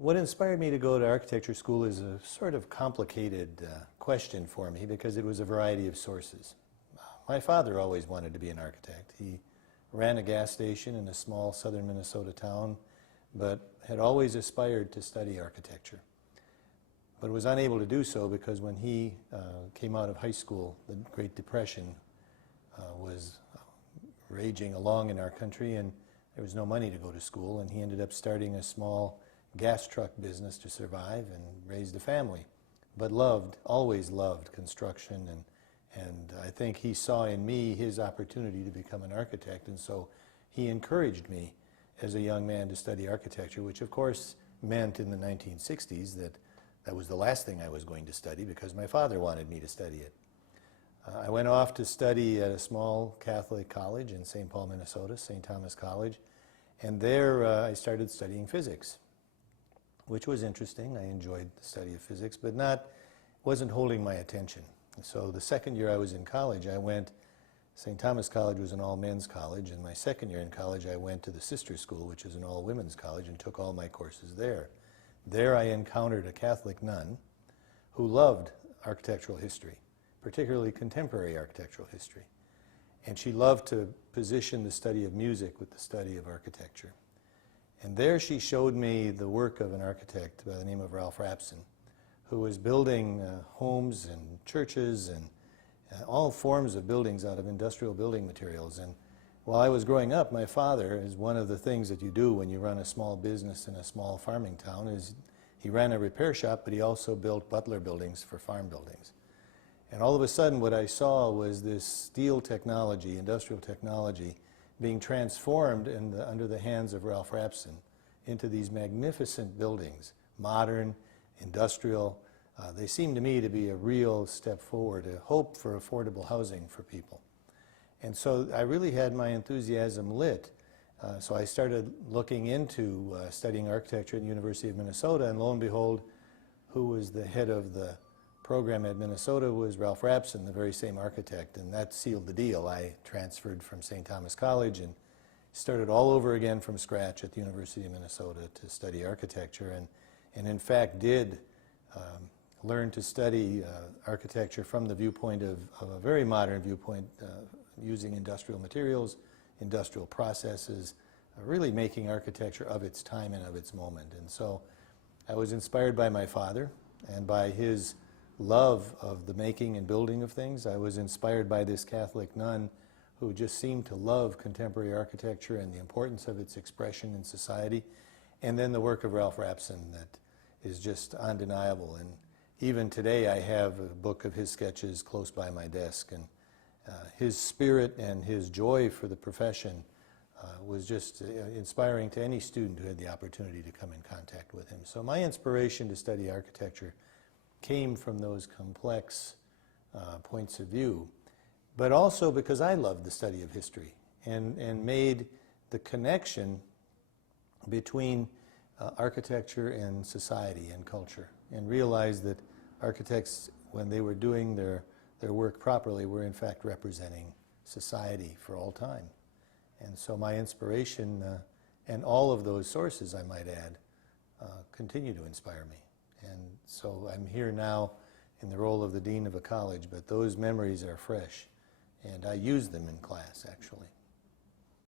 What inspired me to go to architecture school is a sort of complicated question for me because it was a variety of sources. My father always wanted to be an architect. He ran a gas station in a small southern Minnesota town, but had always aspired to study architecture, but was unable to do so because when he came out of high school, the Great Depression was raging along in our country, and there was no money to go to school, and he ended up starting a small gas truck business to survive and raised a family, but always loved construction, and I think he saw in me his opportunity to become an architect, and so he encouraged me as a young man to study architecture, which of course meant in the 1960s that was the last thing I was going to study because my father wanted me to study it. I went off to study at a small Catholic college in St. Paul, Minnesota, St. Thomas College, and there I started studying physics, which was interesting. I enjoyed the study of physics, but wasn't holding my attention. So the second year I was in college, St. Thomas College was an all-men's college, and my second year in college I went to the sister school, which is an all-women's college, and took all my courses there. There I encountered a Catholic nun who loved architectural history, particularly contemporary architectural history. And she loved to position the study of music with the study of architecture. And there she showed me the work of an architect by the name of Ralph Rapson, who was building homes and churches and all forms of buildings out of industrial building materials. And while I was growing up, my father, is one of the things that you do when you run a small business in a small farming town, is he ran a repair shop, but he also built butler buildings for farm buildings. And all of a sudden what I saw was this steel technology, industrial technology, being transformed under the hands of Ralph Rapson into these magnificent buildings, modern, industrial. They seemed to me to be a real step forward, a hope for affordable housing for people. And so I really had my enthusiasm lit. So I started looking into studying architecture at the University of Minnesota, and lo and behold, who was the head of the program at Minnesota was Ralph Rapson, the very same architect, and that sealed the deal. I transferred from St. Thomas College and started all over again from scratch at the University of Minnesota to study architecture, and in fact did learn to study architecture from the viewpoint of a very modern viewpoint, using industrial materials, industrial processes, really making architecture of its time and of its moment. And so I was inspired by my father and by his love of the making and building of things. I was inspired by this Catholic nun who just seemed to love contemporary architecture and the importance of its expression in society. And then the work of Ralph Rapson that is just undeniable. And even today I have a book of his sketches close by my desk. And his spirit and his joy for the profession was just inspiring to any student who had the opportunity to come in contact with him. So my inspiration to study architecture came from those complex points of view, but also because I loved the study of history and made the connection between architecture and society and culture, and realized that architects, when they were doing their work properly, were in fact representing society for all time. And so my inspiration, and all of those sources, I might add, continue to inspire me. And so I'm here now in the role of the dean of a college, but those memories are fresh, and I use them in class, actually.